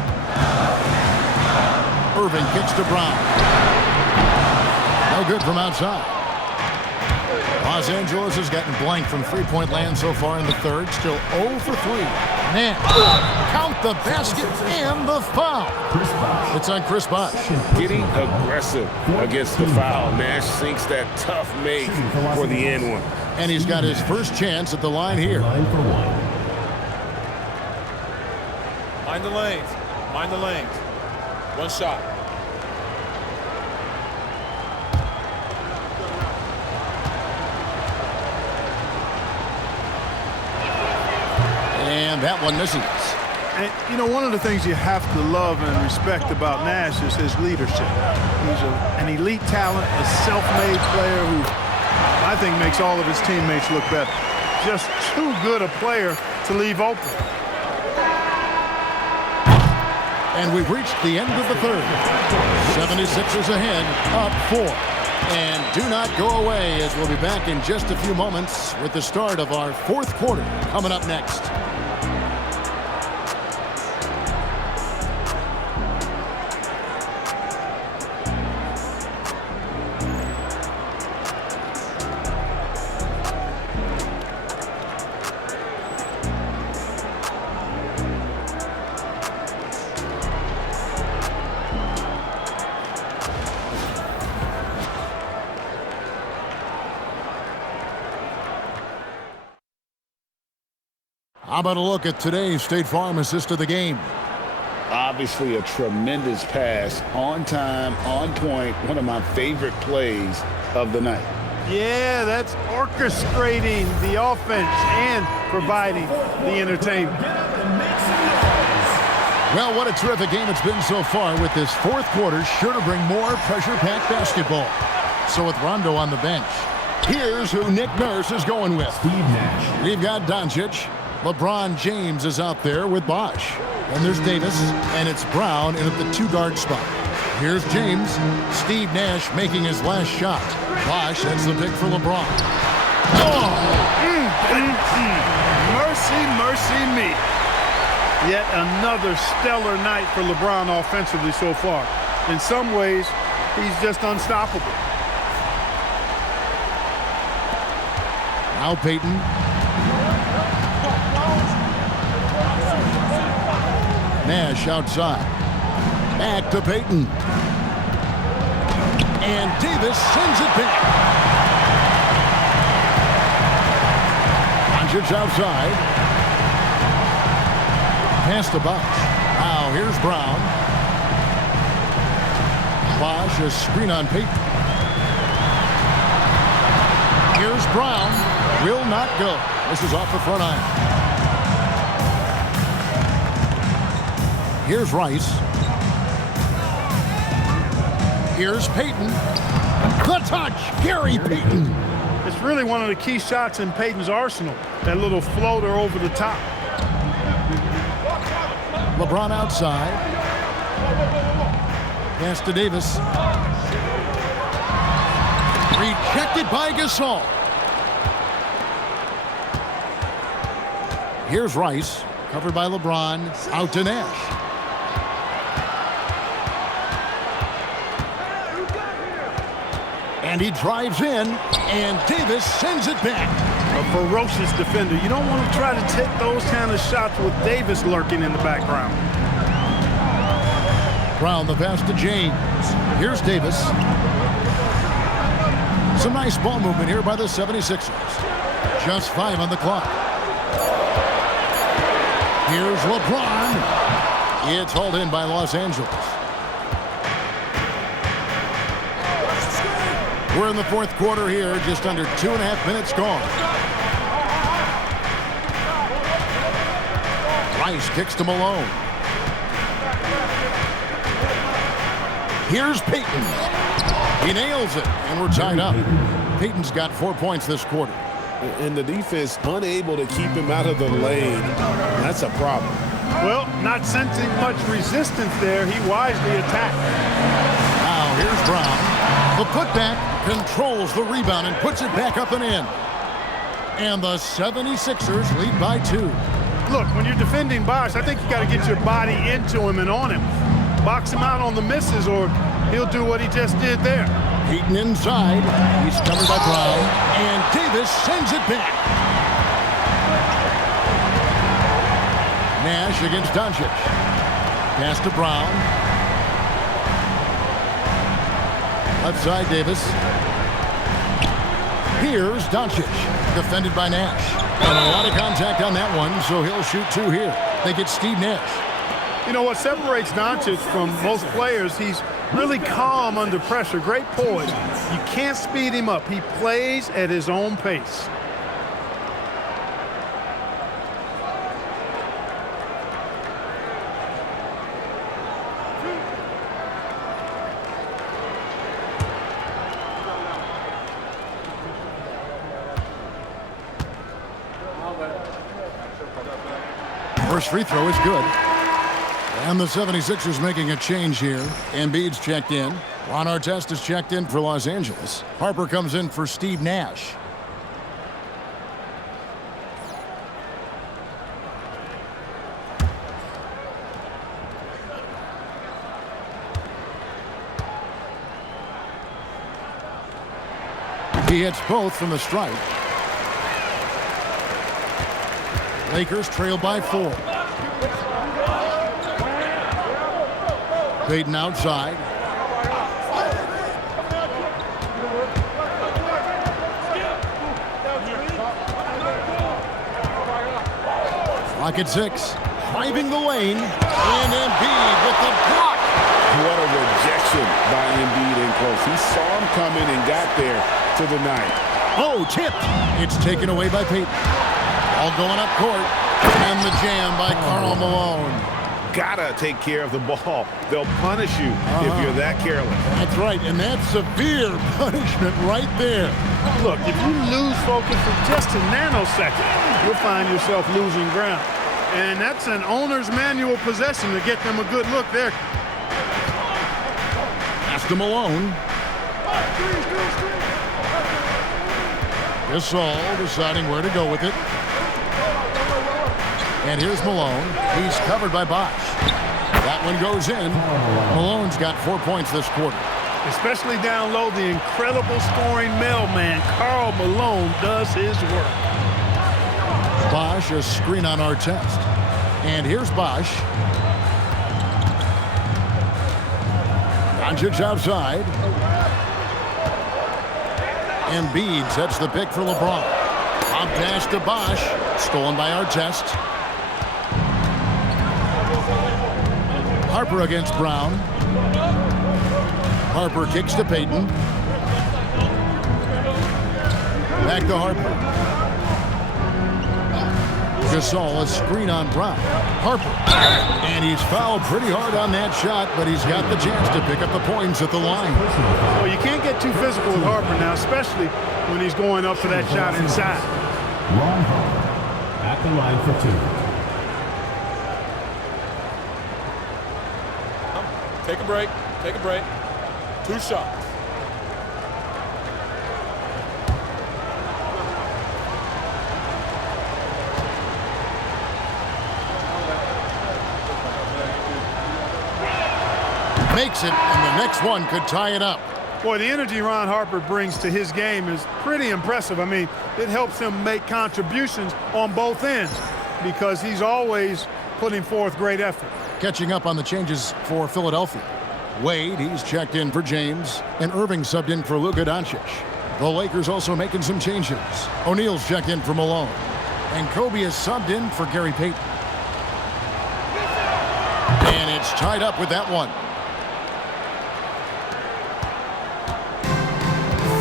Irving kicks to Brown. No good from outside. Los Angeles has gotten blank from three-point land so far in the third. Still 0 for 3. Nash. Count the basket and the foul. It's on Chris Bosh. Getting aggressive against the foul. Nash sinks that tough make for the end one. And he's got his first chance at the line here. Line for 1. Mind the lanes. Mind the lanes. 1 shot. And that one misses. And, you know, one of the things you have to love and respect about Nash is his leadership. He's an elite talent, a self-made player who I think makes all of his teammates look better. Just too good a player to leave open. And we've reached the end of the third. 76ers ahead, up 4. And do not go away, as we'll be back in just a few moments with the start of our fourth quarter coming up next. How about a look at today's State Farm assist of the game? Obviously a tremendous pass, on time, on point, one of my favorite plays of the night. Yeah, that's orchestrating the offense and providing the entertainment. Well, what a terrific game it's been so far, with this fourth quarter sure to bring more pressure-packed basketball. So with Rondo on the bench, here's who Nick Nurse is going with. Steve Nash. We've got Doncic. LeBron James is out there with Bosh. Then there's Davis, and it's Brown in at the 2-guard spot. Here's James. Steve Nash making his last shot. Bosh, that's the pick for LeBron. Oh! Mercy, mercy me. Yet another stellar night for LeBron offensively so far. In some ways, he's just unstoppable. Now Payton. Nash outside. Back to Payton. And Davis sends it back. Doncic outside. Pass to Bosh. Now here's Brown. Bosh, a screen on Payton. Here's Brown. Will not go. This is off the front iron. Here's Rice. Here's Payton. The touch, Gary Payton. It's really one of the key shots in Payton's arsenal. That little floater over the top. LeBron outside. Pass to Davis. Rejected by Gasol. Here's Rice. Covered by LeBron. Out to Nash. And he drives in, and Davis sends it back. A ferocious defender. You don't want to try to take those kind of shots with Davis lurking in the background. Brown, the pass to James. Here's Davis. Some nice ball movement here by the 76ers. Just 5 on the clock. Here's LeBron. It's hauled in by Los Angeles. We're in the fourth quarter here, just under 2.5 minutes gone. Rice kicks to Malone. Here's Payton. He nails it, and we're tied up. Payton's got 4 points this quarter. And the defense unable to keep him out of the lane. That's a problem. Well, not sensing much resistance there, he wisely attacked. Now here's Brown. The putback controls the rebound and puts it back up and in. And the 76ers lead by 2. Look, when you're defending Bosh, I think you got to get your body into him and on him. Box him out on the misses or he'll do what he just did there. Payton inside. He's covered by Brown. And Davis sends it back. Nash against Doncic. Pass to Brown. Left side, Davis. Here's Doncic. Defended by Nash. And a lot of contact on that one, so he'll shoot 2 here. They get Steve Nash. You know what separates Doncic from most players, he's really calm under pressure, great poise. You can't speed him up. He plays at his own pace. First free throw is good. And the 76ers making a change here. Embiid's checked in. Artest is checked in for Los Angeles. Harper comes in for Steve Nash. He hits both from the stripe. Lakers trail by 4. Payton outside. Clock at 6. Driving the lane. And Embiid with the block. What a rejection by Embiid in close. He saw him coming and got there to the 9. Oh, tipped. It's taken away by Payton. All going up court. And the jam by Karl Malone. Gotta take care of the ball. They'll punish you if you're that careless. That's right, and that's severe punishment right there. Look, if you lose focus for just a nanosecond, you'll find yourself losing ground. And that's an owner's manual possession to get them a good look there. Pass to Malone. Gasol deciding where to go with it. And here's Malone. He's covered by Bosh. That one goes in. Malone's got 4 points this quarter. Especially down low, the incredible scoring mailman, Karl Malone, does his work. Bosh, a screen on Artest. And here's Bosh. Doncic outside. Embiid sets the pick for LeBron. Up pass to Bosh. Stolen by Artest. Harper against Brown. Harper kicks to Payton. Back to Harper. Gasol, a screen on Brown. Harper. And he's fouled pretty hard on that shot, but he's got the chance to pick up the points at the line. Well, you can't get too physical with Harper now, especially when he's going up for that shot inside. Ron Harper at the line for 2. Take a break. Take a break. 2 shots. Makes it, and the next one could tie it up. Boy, the energy Ron Harper brings to his game is pretty impressive. I mean, it helps him make contributions on both ends because he's always putting forth great effort. Catching up on the changes for Philadelphia. Wade, he's checked in for James, and Irving subbed in for Luka Doncic. The Lakers also making some changes. O'Neal's checked in for Malone, and Kobe is subbed in for Gary Payton. And it's tied up with that one.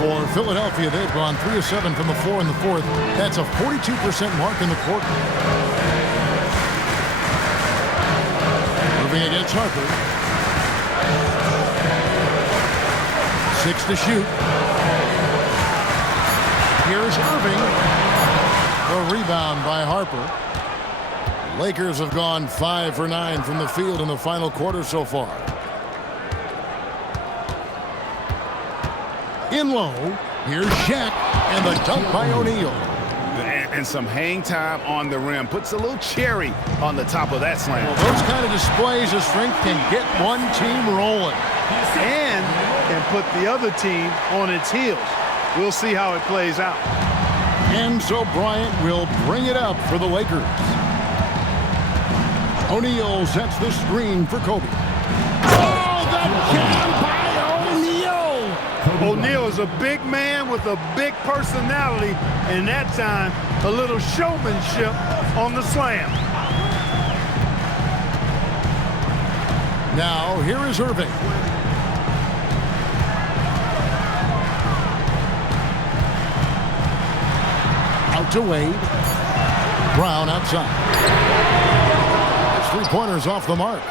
For Philadelphia, they've gone 3 of 7 from the floor in the 4th. That's a 42% mark in the quarter. Irving against Harper. 6 to shoot. Here's Irving. A rebound by Harper. Lakers have gone 5 for 9 from the field in the final quarter so far. In low, here's Shaq, and the dunk by O'Neal. And some hang time on the rim. Puts a little cherry on the top of that slam. Well, those kind of displays of strength can get one team rolling. And can put the other team on its heels. We'll see how it plays out. And so Bryant will bring it up for the Lakers. O'Neal sets the screen for Kobe. Oh, the jam by O'Neal! O'Neal is a big man with a big personality, and that time a little showmanship on the slam. Now here is Irving. Out to Wade. Brown outside. His 3-pointers off the mark.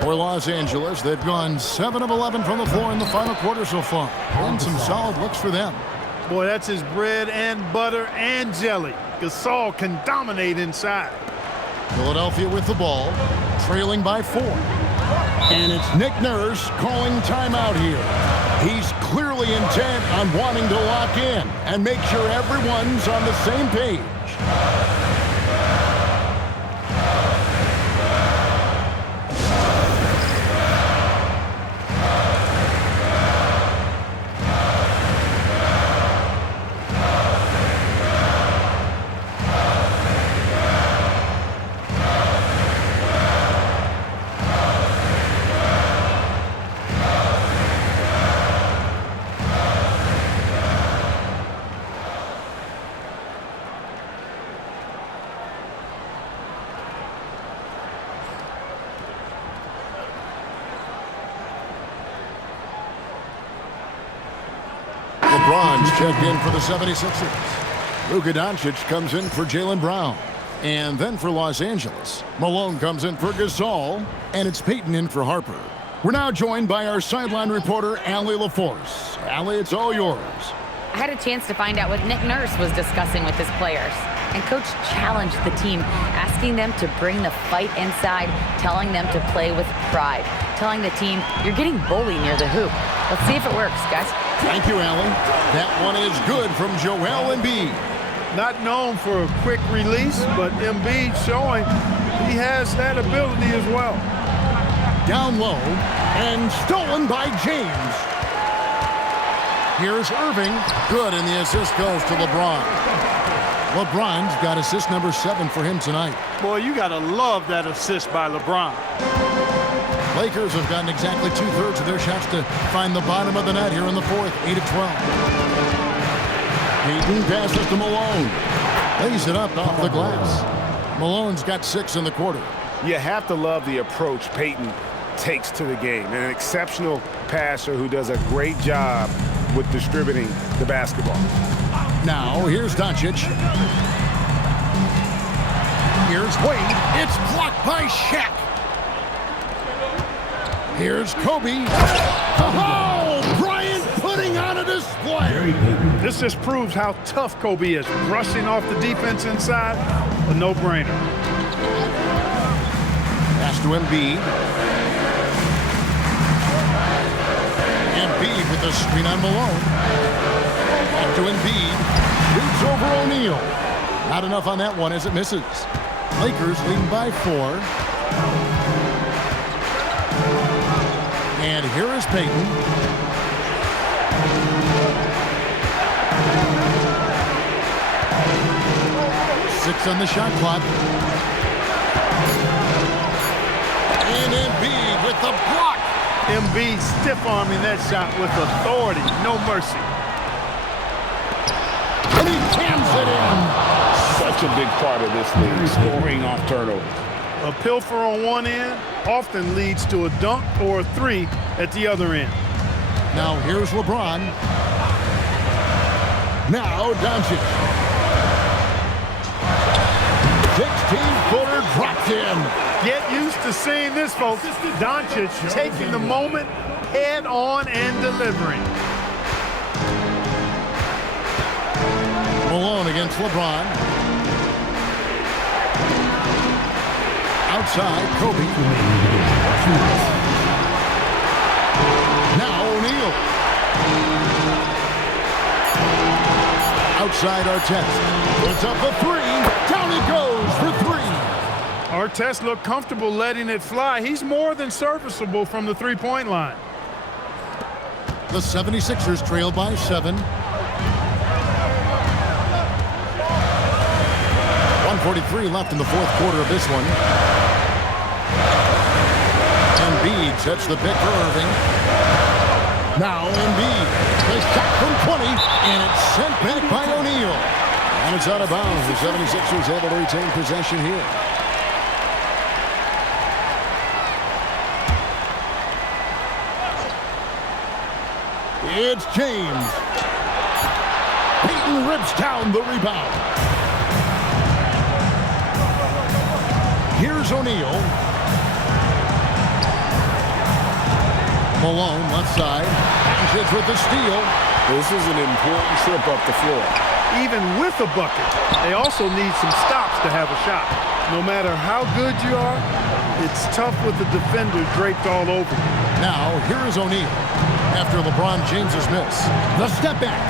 For Los Angeles, they've gone 7 of 11 from the floor in the final quarter so far. And some solid looks for them. Boy, that's his bread and butter and jelly. Gasol can dominate inside. Philadelphia with the ball, trailing by 4. And it's Nick Nurse calling timeout here. He's clearly intent on wanting to lock in and make sure everyone's on the same page. LeBron's checked in for the 76ers. Luka Doncic comes in for Jaylen Brown. And then for Los Angeles, Malone comes in for Gasol, and it's Payton in for Harper. We're now joined by our sideline reporter, Allie LaForce. Allie, it's all yours. I had a chance to find out what Nick Nurse was discussing with his players. And Coach challenged the team, asking them to bring the fight inside, telling them to play with pride, telling the team, you're getting bullied near the hoop. Let's see if it works, guys. Thank you, Allie. That one is good from Joel Embiid. Not known for a quick release, but Embiid showing he has that ability as well. Down low and stolen by James. Here's Irving. Good, and the assist goes to LeBron. LeBron's got assist number 7 for him tonight. Boy, you got to love that assist by LeBron. Lakers have gotten exactly 2/3 of their shots to find the bottom of the net here in the fourth, 8 of 12. Payton passes to Malone. Lays it up off the glass. Malone's got 6 in the quarter. You have to love the approach Payton takes to the game. An exceptional passer who does a great job with distributing the basketball. Now, here's Doncic. Here's Wade. It's blocked by Shaq. Here's Kobe. Oh, Bryant putting on a display. This just proves how tough Kobe is. Rushing off the defense inside, a no-brainer. Pass to Embiid. Embiid with the screen on Malone. Back to Embiid. Shoots over O'Neal. Not enough on that one as it misses. Lakers leading by 4. And here is Payton. Six on the shot clock. And Embiid with the block. Embiid stiff-arming that shot with authority. No mercy. And he jams it in. Such a big part of this league, scoring off turnover. A pilfer on one end often leads to a dunk or a 3 at the other end. Now here's LeBron. Now Doncic. 16-footer dropped in. Get used to seeing this, folks. Doncic taking the moment, head on and delivering. Malone against LeBron. Outside, Kobe. Now O'Neal. Outside Artest. Puts up a three. Down he goes for three. Artest looked comfortable letting it fly. He's more than serviceable from the three-point line. The 76ers trail by 7. 1:43 left in the fourth quarter of this one. Embiid sets the pick for Irving. Now Embiid. The shot from 20, and it's sent back by O'Neal. And it's out of bounds. The 76ers able to retain possession here. It's James. Payton rips down the rebound. Here's O'Neal. Malone left side. Doncic with the steal. This is an important trip up the floor. Even with a bucket, they also need some stops to have a shot. No matter how good you are, it's tough with the defender draped all over you. Now, here is O'Neal. After LeBron James's miss. The step back.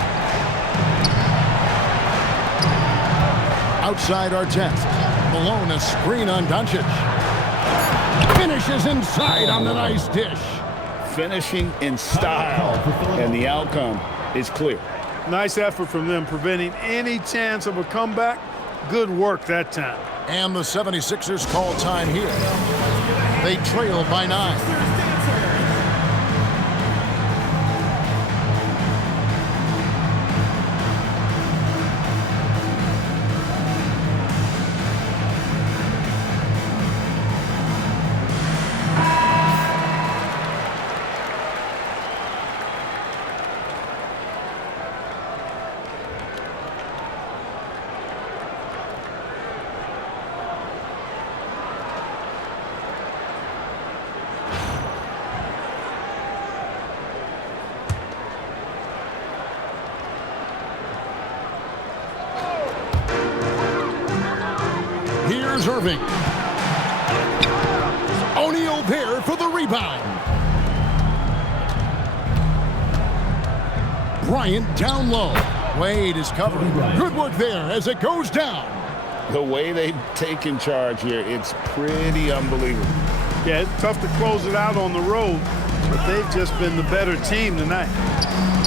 Outside Artest. Malone a screen on Doncic. Finishes inside on the nice dish. Finishing in style, and the outcome is clear. Nice effort from them, preventing any chance of a comeback. Good work that time. And the 76ers call time here. They trail by 9. Here's Irving. O'Neal there for the rebound. Bryant down low. Wade is covering. Good work there as it goes down. The way they've taken charge here, it's pretty unbelievable. Yeah, it's tough to close it out on the road, but they've just been the better team tonight.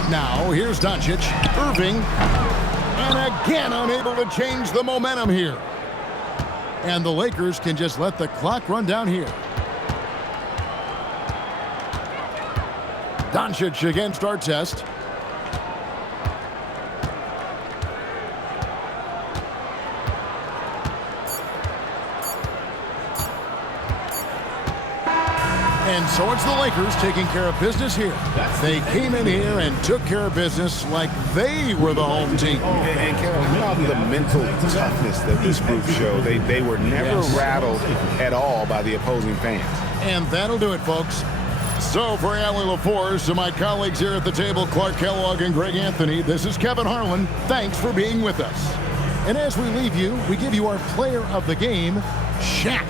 Now, here's Doncic. Irving. And again unable to change the momentum here. And the Lakers can just let the clock run down here. Doncic against Artest. And so it's the Lakers taking care of business here. They came in here and took care of business like they were the home team. And Carol, how about the mental toughness that this group showed? They were never rattled at all by the opposing fans. And that'll do it, folks. So for Allie LaForce and my colleagues here at the table, Clark Kellogg and Greg Anthony, this is Kevin Harlan. Thanks for being with us. And as we leave you, we give you our player of the game, Shaq.